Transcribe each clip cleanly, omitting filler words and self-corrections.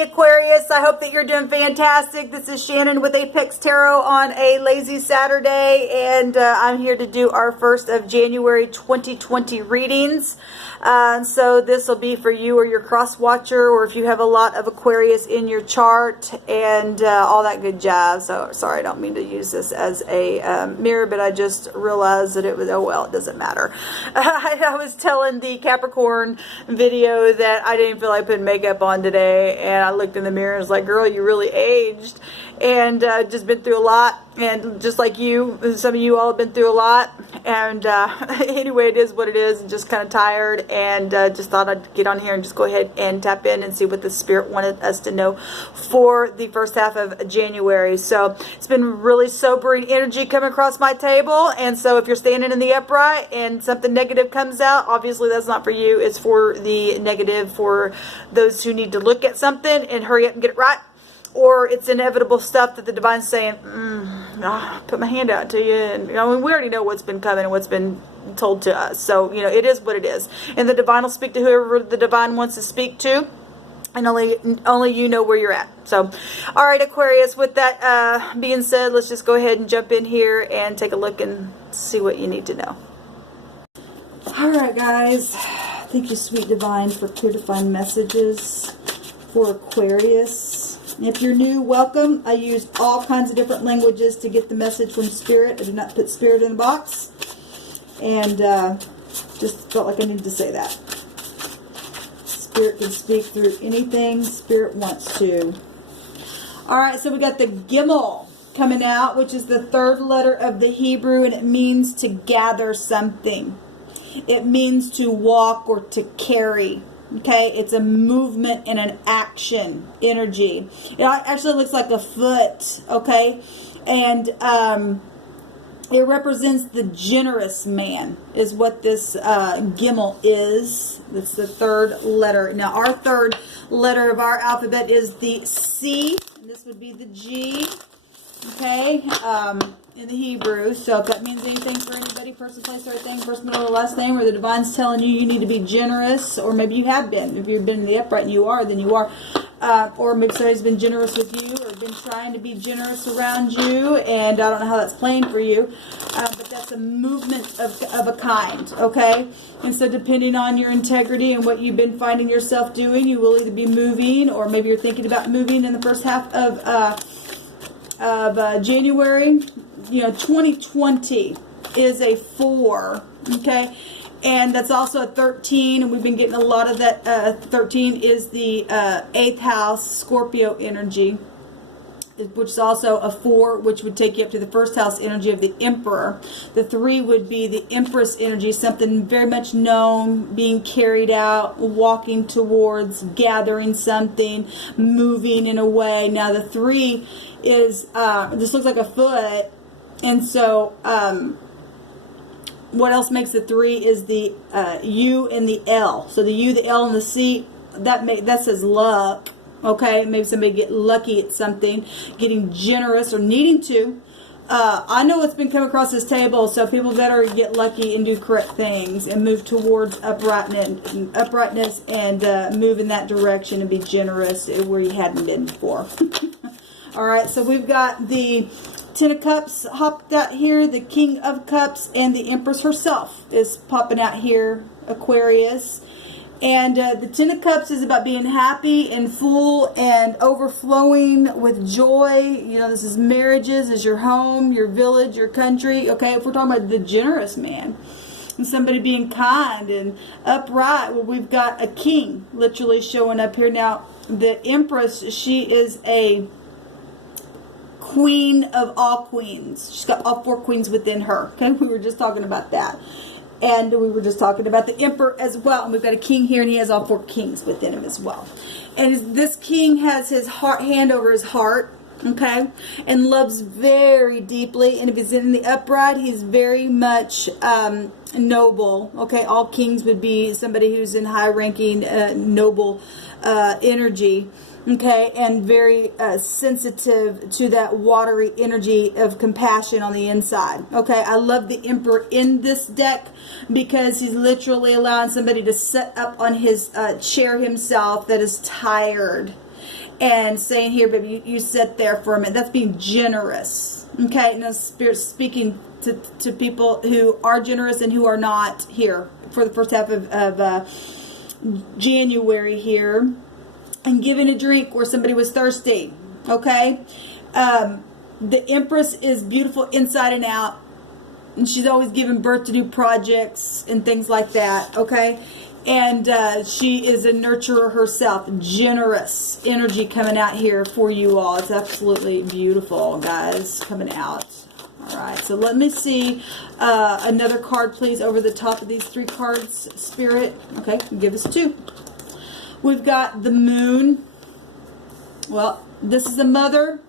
Hey Aquarius, I hope that you're doing fantastic. This is Shannon with Apex Tarot on a lazy Saturday, and I'm here to do our 1st of January 2020 readings. So this will be for you or your cross watcher, or if you have a lot of Aquarius in your chart and all that good jazz. So sorry, I don't mean to use this as a mirror, but I just realized that it was, oh well, it doesn't matter. I was telling the Capricorn video that I didn't feel like putting makeup on today, and I looked in the mirror and was like, girl, you really aged. And just been through a lot, and just like you, some of you all have been through a lot, and anyway, it is what it is, and just kind of tired, and just thought I'd get on here and just go ahead and tap in and see what the Spirit wanted us to know for the first half of January. So it's been really sobering energy coming across my table, and so if you're standing in the upright and something negative comes out, obviously that's not for you. It's for the negative, for those who need to look at something and hurry up and get it right. Or it's inevitable stuff that the Divine's saying, put my hand out to you. And, you know, we already know what's been coming and what's been told to us. So, you know, it is what it is. And the Divine will speak to whoever the Divine wants to speak to. And only you know where you're at. So, all right, Aquarius, with that being said, let's just go ahead and jump in here and take a look and see what you need to know. All right, guys. Thank you, sweet Divine, for clear defined messages for Aquarius. If you're new, welcome. I use all kinds of different languages to get the message from Spirit. I did not put Spirit in a box. And just felt like I needed to say that. Spirit can speak through anything Spirit wants to. Alright, so we got the Gimel coming out, which is the 3rd letter of the Hebrew, and it means to gather something. It means to walk or to carry. Okay, it's a movement and an action energy. It actually looks like a foot, okay? And it represents the generous man, is what this Gimel is. It's the 3rd letter. Now, our 3rd letter of our alphabet is the C, and this would be the G, okay, in the Hebrew. So if that means anything for anybody, person, place, or thing, first, middle, or last name, or the Divine's telling you need to be generous, or maybe you have been. If you've been in the upright and you are, then you are. Or maybe somebody's been generous with you, or been trying to be generous around you, and I don't know how that's playing for you, but that's a movement of a kind, okay? And so depending on your integrity and what you've been finding yourself doing, you will either be moving, or maybe you're thinking about moving in the first half of January. You know, 2020 is a 4, okay? And that's also a 13, and we've been getting a lot of that. 13 is the 8th house Scorpio energy, which is also a 4, which would take you up to the 1st house energy of the Emperor. The 3 would be the Empress energy, something very much known, being carried out, walking towards, gathering something, moving in a way. Now the 3 is, this looks like a foot, and so what else makes the 3 is the U and the L. So the U, the L, and the C, that says luck. Okay, maybe somebody get lucky at something, getting generous or needing to. I know it's been coming across this table, so people better get lucky and do correct things and move towards uprightness and move in that direction and be generous where you hadn't been before. All right, so we've got the 10 of Cups hopped out here, the King of Cups, and the Empress herself is popping out here, Aquarius. And the 10 of Cups is about being happy and full and overflowing with joy. You know, this is marriages, is your home, your village, your country. Okay, if we're talking about the generous man and somebody being kind and upright, well, we've got a king literally showing up here. Now, the Empress, she is a queen of all queens. She's got all 4 queens within her. Okay, we were just talking about that. And we were just talking about the Emperor as well. And we've got a king here, and he has all 4 kings within him as well. And this king has his hand over his heart, okay, and loves very deeply. And if he's in the upright, he's very much noble. Okay, all kings would be somebody who's in high-ranking noble energy. Okay, and very sensitive to that watery energy of compassion on the inside. Okay, I love the Emperor in this deck because he's literally allowing somebody to sit up on his chair himself that is tired and saying here, baby, you sit there for a minute. That's being generous. Okay, and the Spirit's speaking to people who are generous and who are not here for the first half of January here. And giving a drink where somebody was thirsty. Okay, the Empress is beautiful inside and out, and she's always giving birth to new projects and things like that. Okay, and she is a nurturer herself. Generous energy coming out here for you all. It's absolutely beautiful, guys, coming out. All right, so let me see another card, please, over the top of these 3 cards, Spirit. Okay, give us 2. We've got the Moon. Well, this is a mother.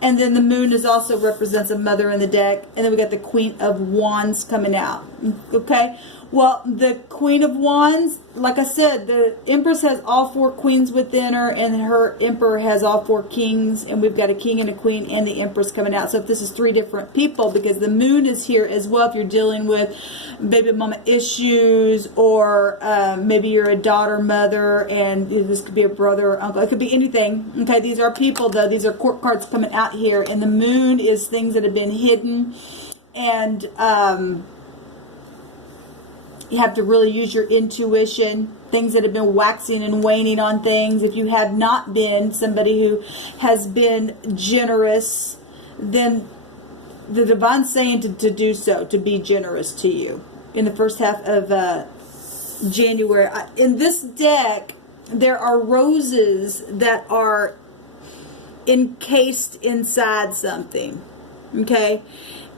And then the Moon is also represents a mother in the deck. And then we got the Queen of Wands coming out. Okay. Well, the Queen of Wands, like I said, the Empress has all 4 queens within her, and her Emperor has all 4 kings, and we've got a king and a queen and the Empress coming out. So if this is 3 different people, because the Moon is here as well, if you're dealing with baby mama issues, or maybe you're a daughter, mother, and this could be a brother or uncle. It could be anything. Okay, these are people, though. These are court cards coming out here, and the Moon is things that have been hidden, and you have to really use your intuition, things that have been waxing and waning on things. If you have not been somebody who has been generous, then the Divine's saying to do so, to be generous to you in the first half of January. In this deck, there are roses that are encased inside something. Okay?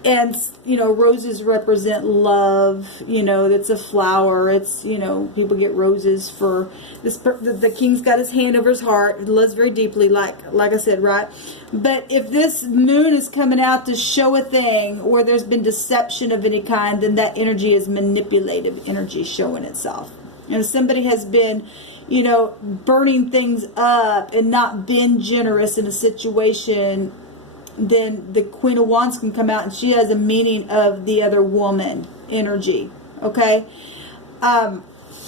And, you know, roses represent love. You know, it's a flower. It's, you know, people get roses for this. The king's got his hand over his heart. He loves very deeply, like I said, right? But if this Moon is coming out to show a thing where there's been deception of any kind, then that energy is manipulative energy showing itself. And if somebody has been, you know, burning things up and not been generous in a situation, then the Queen of Wands can come out, and she has a meaning of the other woman energy. Okay, I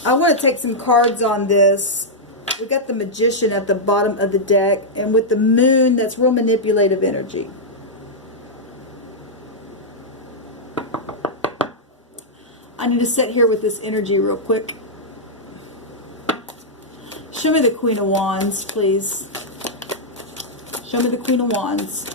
want to take some cards on this. We got the Magician at the bottom of the deck, and with the Moon, that's real manipulative energy. I need to sit here with this energy real quick. Show me the Queen of Wands, please. Show me the Queen of Wands.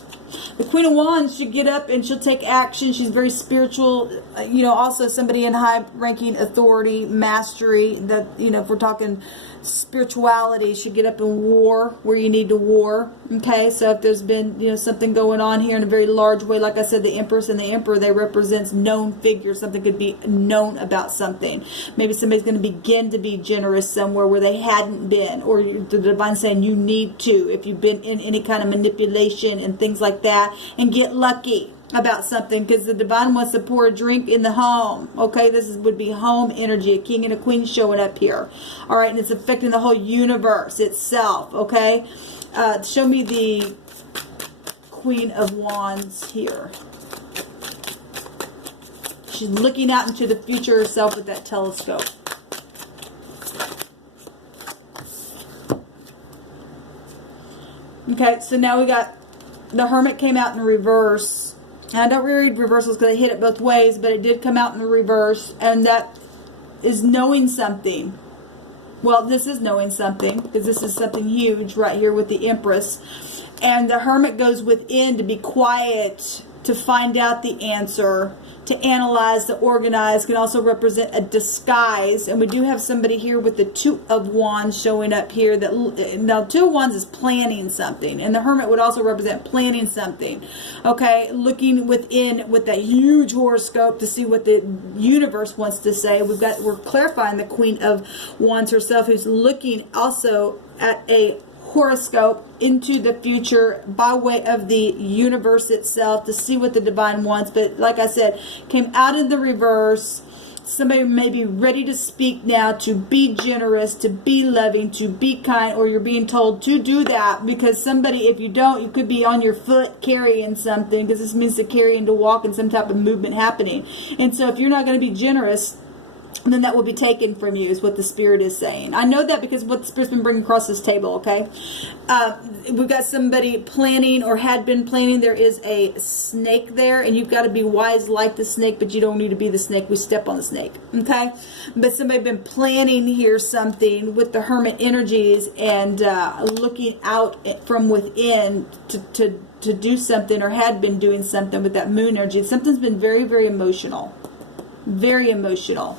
The Queen of Wands should get up and she'll take action. She's very spiritual. You know, also somebody in high-ranking authority, mastery. That, you know, if we're talking spirituality, should get up and war where you need to war. Okay, so if there's been, you know, something going on here in a very large way, like I said, the Empress and the Emperor, they represents known figures. Something could be known about something. Maybe somebody's going to begin to be generous somewhere where they hadn't been, or the Divine saying you need to, if you've been in any kind of manipulation and things like that, and get lucky about something, because the Divine wants to pour a drink in the home. Okay, this would be home energy, a king and a queen showing up here. All right, and it's affecting the whole universe itself. Okay, show me the Queen of Wands here. She's looking out into the future herself with that telescope. Okay, so now we got the Hermit came out in reverse. And I don't read reversals because I hit it both ways, but it did come out in the reverse, and that is knowing something. Well, this is knowing something, because this is something huge right here with the Empress. And the Hermit goes within to be quiet, to find out the answer, to analyze, to organize. Can also represent a disguise. And we do have somebody here with the Two of Wands showing up here. That now, Two of Wands is planning something, and the Hermit would also represent planning something. Okay, looking within with that huge horoscope to see what the universe wants to say. We're clarifying the Queen of Wands herself, who's looking also at a horoscope into the future by way of the universe itself to see what the Divine wants. But like I said, came out in the reverse. Somebody may be ready to speak now, to be generous, to be loving, to be kind, or you're being told to do that, because somebody, if you don't, you could be on your foot carrying something, because this means to carry and to walk in some type of movement happening. And so if you're not going to be generous, then that will be taken from you, is what the Spirit is saying. I know that because of what the Spirit's been bringing across this table, okay? We've got somebody planning or had been planning. There is a snake there, and you've got to be wise like the snake, but you don't need to be the snake. We step on the snake, okay? But somebody been planning here something with the Hermit energies and looking out from within to do something, or had been doing something with that Moon energy. Something's been very, very emotional. Very emotional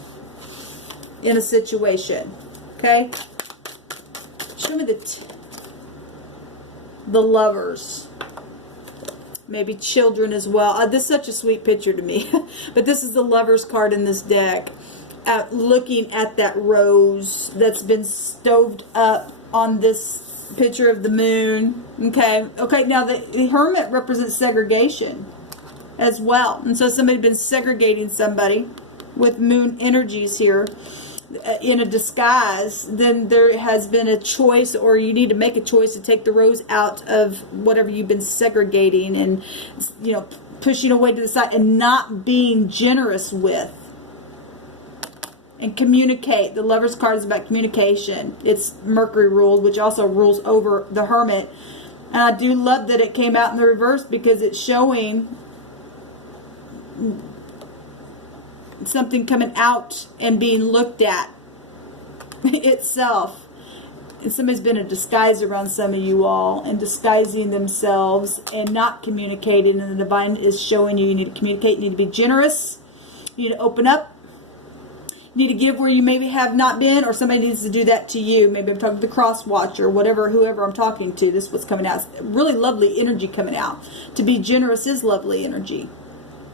in a situation. Okay? Show me the Lovers. Maybe children as well. This is such a sweet picture to me. But this is the Lovers card in this deck. Looking at that rose that's been stoved up on this picture of the Moon. Okay? Okay, now the Hermit represents segregation as well. And so somebody's been segregating somebody with Moon energies here in a disguise. Then there has been a choice, or you need to make a choice to take the rose out of whatever you've been segregating and, you know, pushing away to the side and not being generous with. And communicate. The Lover's card is about communication. It's Mercury ruled, which also rules over the Hermit. And I do love that it came out in the reverse, because it's showing something coming out and being looked at itself. And somebody's been a disguise around some of you all, and disguising themselves and not communicating. And the Divine is showing you need to communicate, you need to be generous, you need to open up, you need to give where you maybe have not been, or somebody needs to do that to you. Maybe I'm talking to the cross watcher, whatever, whoever I'm talking to. This is what's coming out. It's really lovely energy coming out. To be generous is lovely energy.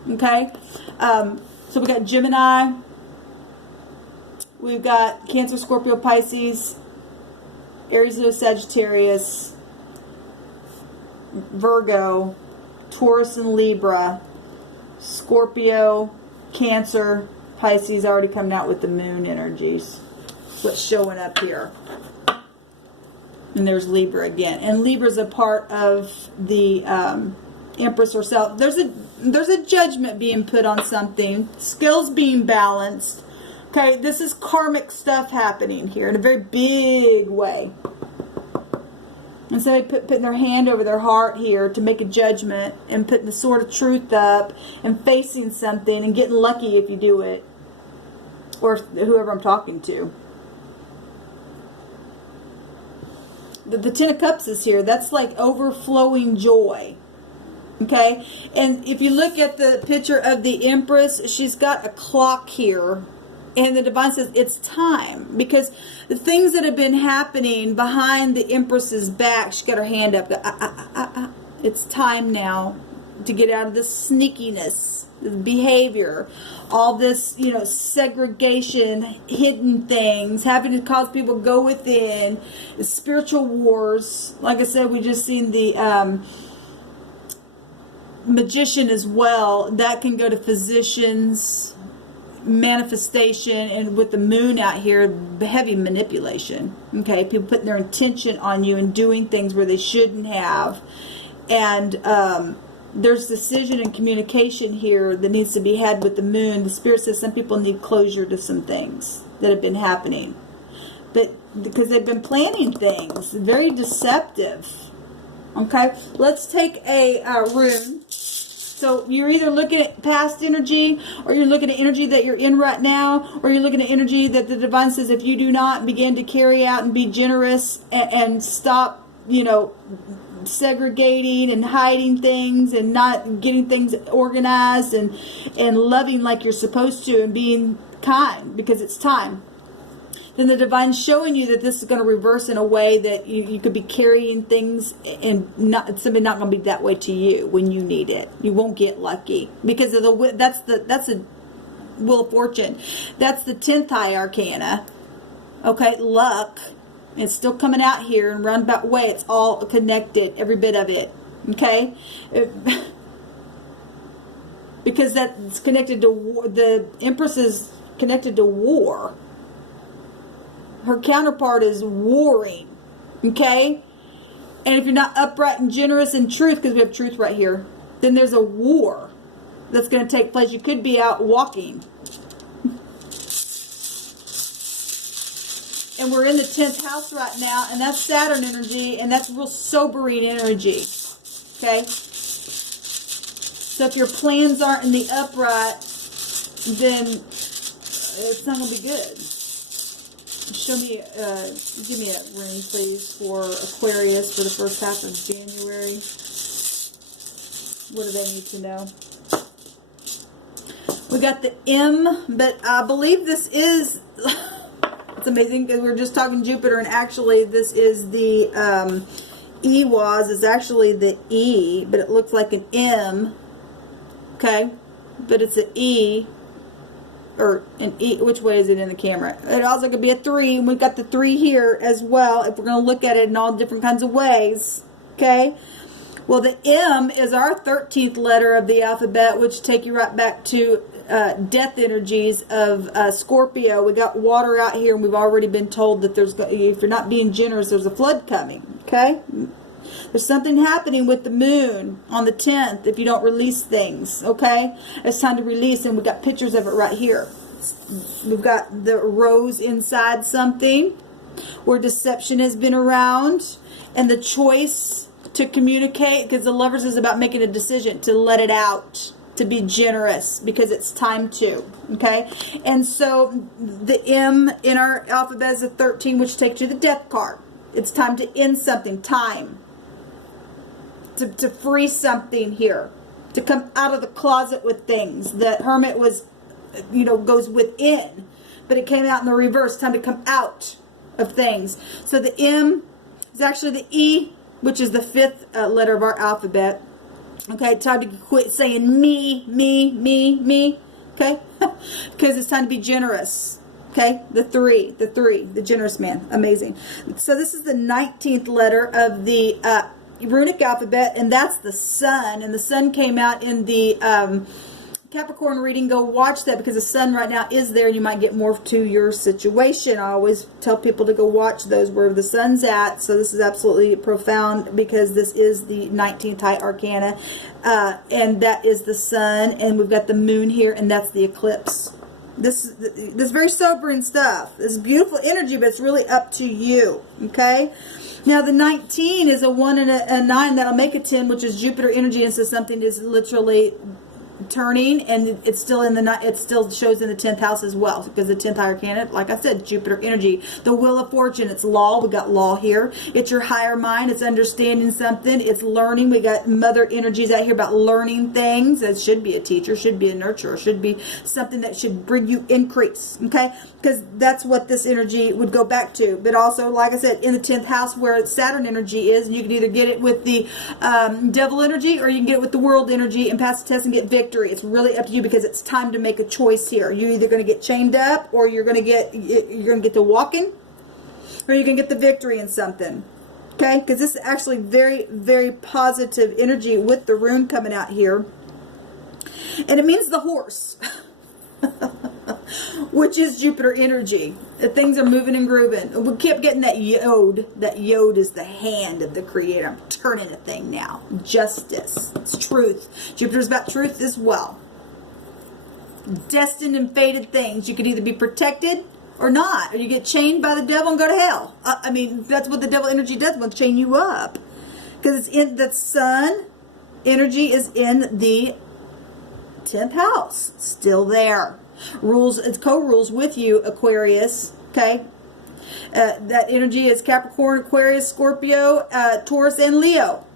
Okay? So we got Gemini. We've got Cancer, Scorpio, Pisces, Aries, Leo, Sagittarius, Virgo, Taurus, and Libra, Scorpio, Cancer, Pisces. Already coming out with the Moon energies. What's showing up here? And there's Libra again. And Libra's a part of the Empress herself. There's a judgment being put on something. Skills being balanced. Okay, this is karmic stuff happening here in a very big way. And somebody putting their hand over their heart here to make a judgment and putting the sword of truth up and facing something and getting lucky if you do it. Or whoever I'm talking to. The Ten of Cups is here. That's like overflowing joy. Okay? And if you look at the picture of the Empress, she's got a clock here. And the Divine says it's time. Because the things that have been happening behind the Empress's back, she's got her hand up. It's time now to get out of this sneakiness, the behavior, all this, you know, segregation, hidden things, having to cause people to go within, spiritual wars. Like I said, we just seen the Magician as well. That can go to physicians, manifestation, and with the Moon out here, heavy manipulation. Okay, people putting their intention on you and doing things where they shouldn't have. And there's decision and communication here that needs to be had with the Moon. The Spirit says some people need closure to some things that have been happening, but because they've been planning things, very deceptive. Okay, let's take a rune. So you're either looking at past energy, or you're looking at energy that you're in right now, or you're looking at energy that the Divine says if you do not begin to carry out and be generous and stop, you know, segregating and hiding things and not getting things organized and loving like you're supposed to and being kind because it's time, then the Divine's showing you that this is going to reverse in a way that you could be carrying things and it's simply not going to be that way to you when you need it. You won't get lucky because of that's a Wheel of Fortune. That's the 10th high arcana. Okay, luck. It's still coming out here in roundabout way. It's all connected, every bit of it. Okay? Because that's connected to war. The Empress is connected to war. Her counterpart is warring. Okay? And if you're not upright and generous in truth, because we have truth right here, then there's a war that's going to take place. You could be out walking. And we're in the 10th house right now, and that's Saturn energy, and that's real sobering energy. Okay? So if your plans aren't in the upright, then it's not going to be good. Show me, give me a rune, please, for Aquarius for the first half of January. What do they need to know? We got the M, but I believe this is, it's amazing because we're just talking Jupiter, and actually this is the EWAS is actually the E, but it looks like an M, okay? But it's an E, or an E, which way is it in the camera? It also could be a 3, and we've got the 3 here as well, if we're going to look at it in all different kinds of ways, okay? Well, the M is our 13th letter of the alphabet, which take you right back to death energies of Scorpio. We got water out here, and we've already been told that if you're not being generous, there's a flood coming, okay? There's something happening with the moon on the 10th if you don't release things, okay? It's time to release, and we've got pictures of it right here. We've got the rose inside something where deception has been around, and the choice to communicate, because the Lovers is about making a decision to let it out, to be generous, because it's time to, okay? And so the M in our alphabet is a 13, which takes you to the death card. It's time to end something, time. To free something here. To come out of the closet with things. The Hermit was, you know, goes within, but it came out in the reverse. Time to come out of things. So the M is actually the E, which is the 5th letter of our alphabet. Okay, time to quit saying me, me, me, me. Okay, because it's time to be generous. Okay, the 3, the generous man. Amazing. So this is the 19th letter of the runic alphabet, and that's the sun. And the sun came out in the Capricorn reading. Go watch that, because the sun right now is there, and you might get more to your situation. I always tell people to go watch those where the sun's at. So this is absolutely profound, because this is the 19th high arcana, and that is the sun, and we've got the moon here, and that's the eclipse. This is very sobering stuff. This is beautiful energy, but it's really up to you, okay? Now, the 19 is a 1 and a 9. That'll make a 10, which is Jupiter energy, and so something is literally turning, and it's still in the, it still shows in the 10th house as well, because the 10th high arcana, like I said, Jupiter energy. The wheel of fortune, it's law. We got law here. It's your higher mind. It's understanding something. It's learning. We got mother energies out here about learning things. It should be a teacher, should be a nurturer, should be something that should bring you increase, okay? Because that's what this energy would go back to. But also, like I said, in the 10th house where Saturn energy is, and you can either get it with the devil energy, or you can get it with the world energy and pass the test and get victory. It's really up to you, because it's time to make a choice here. You're either going to get chained up, or you're going to get to walking, or you can get the victory in something. Okay? Because this is actually very, very positive energy with the rune coming out here. And it means the horse, which is Jupiter energy. Things are moving and grooving. We kept getting that yod. That yod is the hand of the creator. I'm turning a thing now. Justice. It's truth. Jupiter's about truth as well. Destined and fated things. You could either be protected or not. Or you get chained by the devil and go to hell. I mean, that's what the devil energy does. It will chain you up. Because it's in the sun energy is in the 10th house. Still there. Rules, it's co-rules with you, Aquarius, okay? That energy is Capricorn, Aquarius, Scorpio, Taurus, and Leo.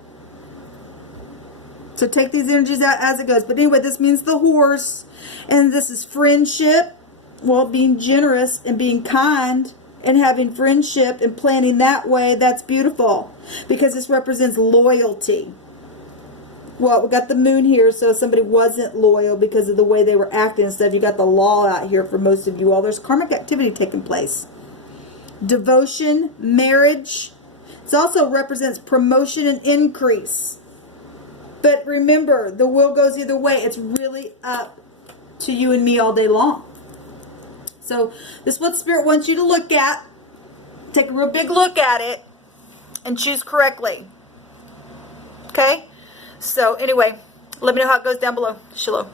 So take these energies out as it goes. But anyway, this means the horse, and this is friendship. Well, being generous and being kind and having friendship and planning that way, that's beautiful, because this represents loyalty. Well, we got the moon here, so if somebody wasn't loyal because of the way they were acting and stuff, you got the law out here for most of you all. There's karmic activity taking place. Devotion, marriage. It also represents promotion and increase. But remember, the wheel goes either way. It's really up to you and me all day long. So this is what Spirit wants you to look at. Take a real big look at it and choose correctly. Okay? So anyway, let me know how it goes down below. Shalom.